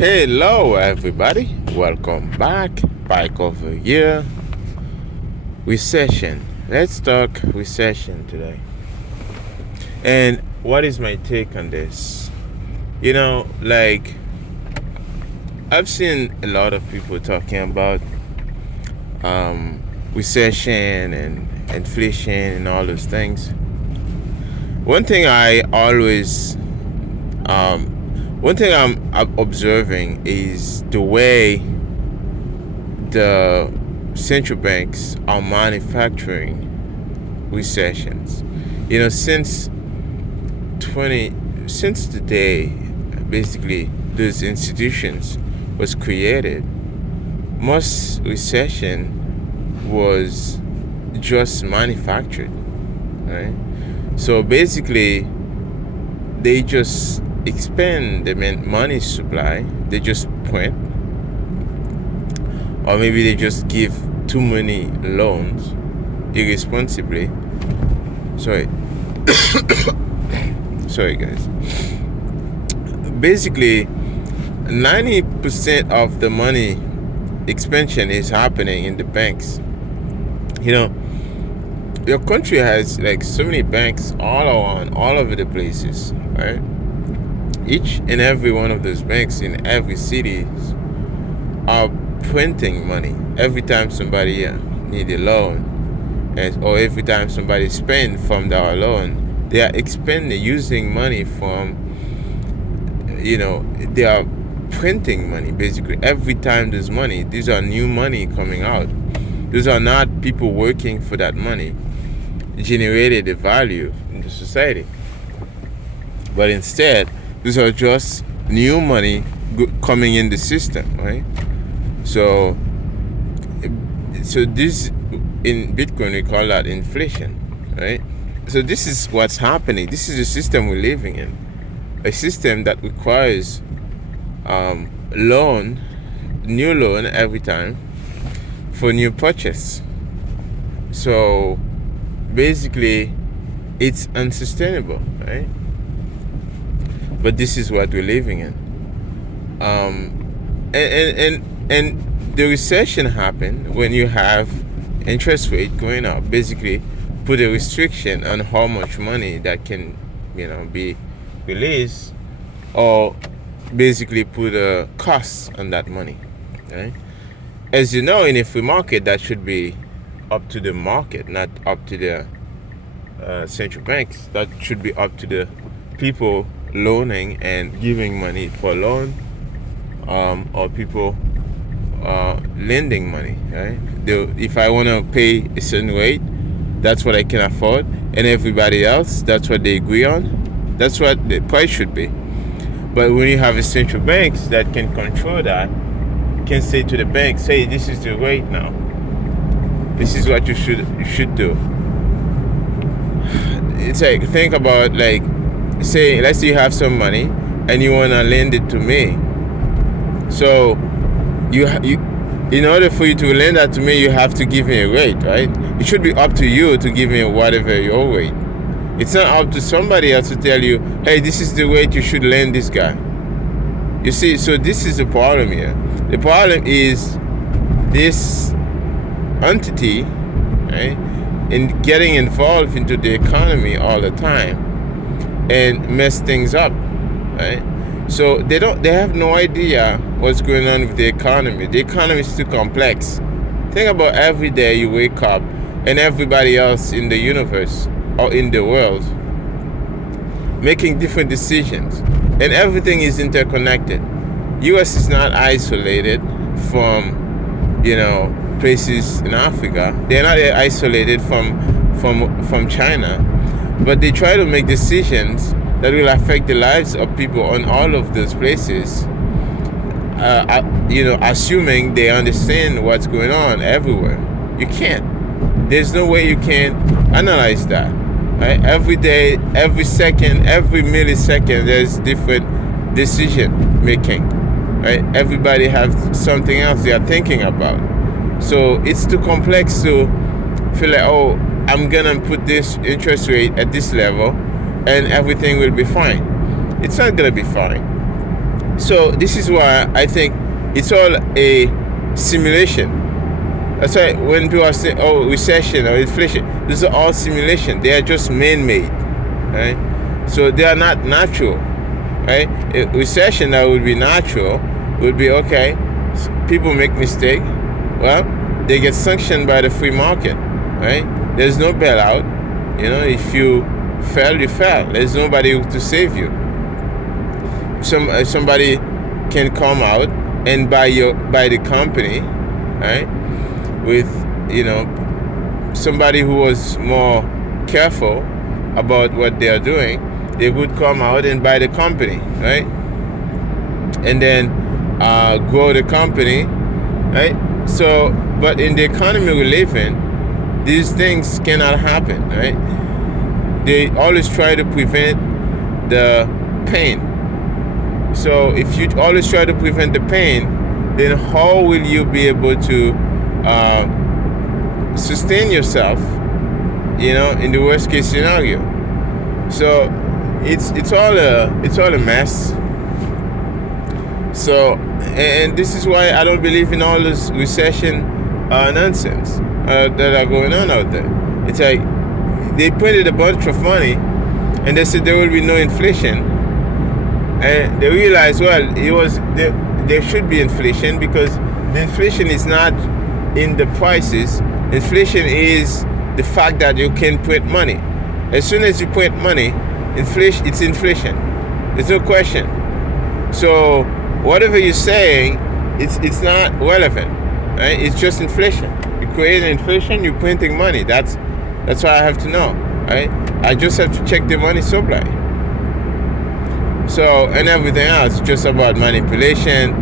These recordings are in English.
Hello, everybody. Welcome back over here. Recession. Let's talk recession today. And what is my take on this? I've seen a lot of people talking about recession and inflation and all those things. One thing I'm observing is the way the central banks are manufacturing recessions. Since the day basically those institutions was created, most recession was just manufactured, right? So basically, they just expand the money supply. They just print, or maybe they just give too many loans irresponsibly. Sorry guys. Basically, 90% of the money expansion is happening in the banks. Your country has like so many banks all over the places, right? Each and every one of those banks in every city are printing money every time somebody need a loan, or every time somebody spend from their loan. They are expending using money from, they are printing money basically every time there's money. These are new money coming out. These are not people working for that money generated a value in the society, but instead these are just new money coming in the system, right? So this, in Bitcoin we call that inflation, right? So this is what's happening. This is the system we're living in, a system that requires new loan every time for new purchase. So basically it's unsustainable, right? But this is what we're living in. And the recession happened when you have interest rate going up. Basically put a restriction on how much money that can be released, or basically put a cost on that money, right? As you know, in a free market, that should be up to the market, not up to the central banks. That should be up to the people loaning and giving money for loan, or people lending money, right? If I want to pay a certain rate, that's what I can afford, and everybody else, that's what they agree on. That's what the price should be. But when you have a central banks that can control that, can say to the banks, hey, this is the rate now. This is what you should do. It's like, think about, like, say, let's say you have some money and you want to lend it to me. So you in order for you to lend that to me, you have to give me a rate, right? It should be up to you to give me whatever your rate. It's not up to somebody else to tell you, hey, this is the rate you should lend this guy. You see, so this is the problem here. The problem is this entity, right, in getting involved into the economy all the time and mess things up, right? So they have no idea what's going on with the economy. The economy is too complex. Think about every day you wake up and everybody else in the universe or in the world making different decisions, and everything is interconnected. US is not isolated from places in Africa. They're not isolated from China, but they try to make decisions that will affect the lives of people on all of those places, assuming they understand what's going on everywhere. You can't. There's no way you can analyze that, right? Every day, every second, every millisecond, there's different decision making, right? Everybody has something else they are thinking about. So it's too complex to feel like, oh, I'm gonna put this interest rate at this level and everything will be fine. It's not gonna be fine. So this is why I think it's all a simulation. That's why when people are saying, "Oh, recession or inflation," these are all simulation. They are just man-made, right? So they are not natural, right? A recession that would be natural would be okay. People make mistake. Well, they get sanctioned by the free market, right? There's no bailout. If you fail, you fail. There's nobody to save you. Somebody can come out and buy the company, right? With somebody who was more careful about what they are doing, they would come out and buy the company, right? And then grow the company, right? So, but in the economy we live in, these things cannot happen, right? They always try to prevent the pain. So if you always try to prevent the pain, then how will you be able to sustain yourself, in the worst case scenario? So it's all a mess. So, and this is why I don't believe in all this recession nonsense that are going on out there. It's like they printed a bunch of money and they said there will be no inflation, and they realized, well, there should be inflation, because the inflation is not in the prices. Inflation is the fact that you can print money. As soon as you print money, it's inflation. There's no question. So whatever you're saying, it's not relevant, right? It's just inflation. You create inflation, you're printing money. That's what I have to know, right? I just have to check the money supply. So, and everything else, just about manipulation.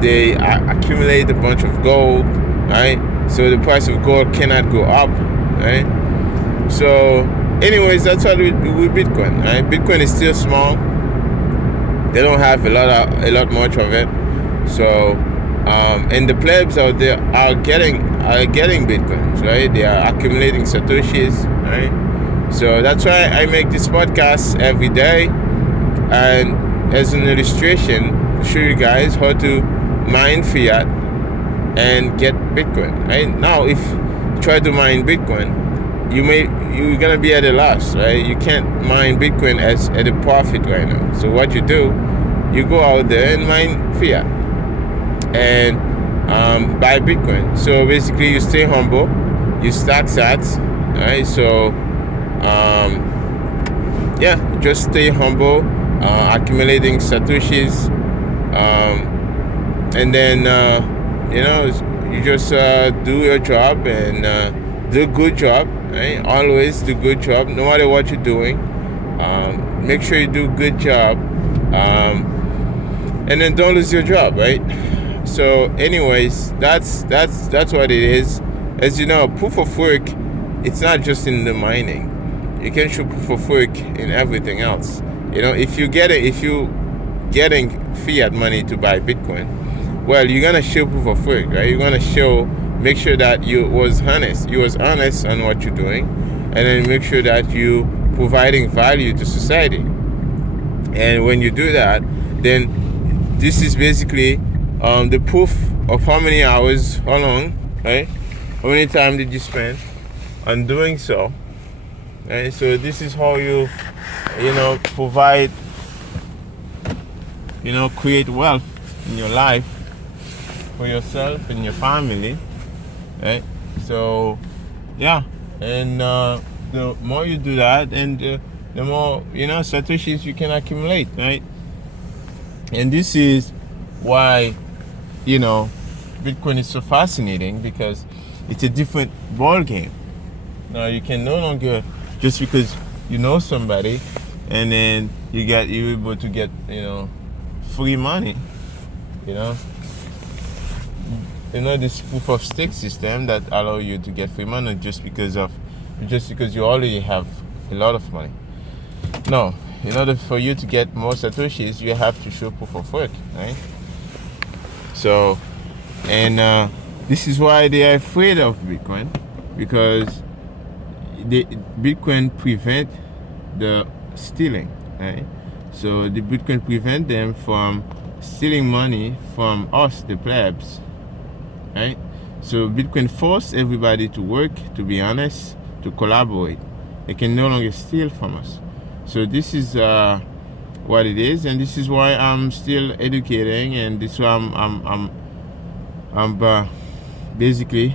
They accumulate a bunch of gold, right? So the price of gold cannot go up, right? So, anyways, that's what with Bitcoin, right? Bitcoin is still small. They don't have a lot much of it. So, and the plebs out there are getting Bitcoins, right? They are accumulating Satoshis, right? So that's why I make this podcast every day, and as an illustration, to show you guys how to mine fiat and get Bitcoin. Right now, if you try to mine Bitcoin, you're gonna be at a loss, right? You can't mine Bitcoin at a profit right now. So what you do, you go out there and mine fiat and buy Bitcoin. So basically, you stay humble, you stack sats, right? So just stay humble, accumulating satoshis, and then you just do your job and do a good job, right? Always do a good job, no matter what you're doing. Make sure you do a good job, and then don't lose your job, right? So anyways, that's what it is. As you know, proof of work, it's not just in the mining. You can show proof of work in everything else. If you getting fiat money to buy Bitcoin, well, you're gonna show proof of work, right? You're gonna make sure that you was honest on what you're doing, and then make sure that you providing value to society. And when you do that, then this is basically the proof of how many hours, how long, right? How many time did you spend on doing so? Right? So this is how you provide, create wealth in your life for yourself and your family, right? So yeah, and the more you do that, and the more satoshis you can accumulate, right? And this is why Bitcoin is so fascinating, because it's a different ball game. Now you can no longer, just because you know somebody and then you're able to get free money, this proof of stake system that allow you to get free money just because you already have a lot of money. No, in order for you to get more satoshis, you have to show proof of work, right? So, and this is why they are afraid of Bitcoin, because Bitcoin prevent the stealing, right? So the Bitcoin prevent them from stealing money from us, the plebs, right? So Bitcoin force everybody to work, to be honest, to collaborate. They can no longer steal from us. So this is what it is, and this is why I'm still educating, and this is why I'm basically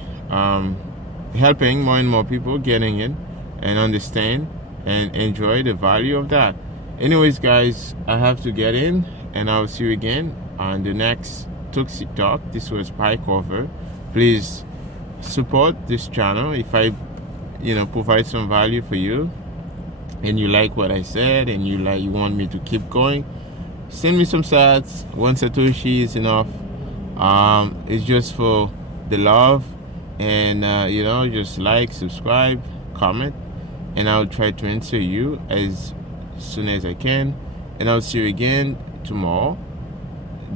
helping more and more people getting in and understand and enjoy the value of that. Anyways, guys, I have to get in, and I'll see you again on the next Toxic Talk. This was Pike Over. Please support this channel if I provide some value for you, and you like what I said, and you want me to keep going. Send me some sats. 1 Satoshi is enough. It's just for the love, and just like, subscribe, comment, and I'll try to answer you as soon as I can. And I'll see you again tomorrow,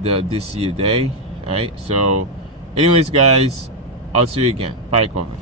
this year day. Right? So anyways, guys, I'll see you again. Bye, cover.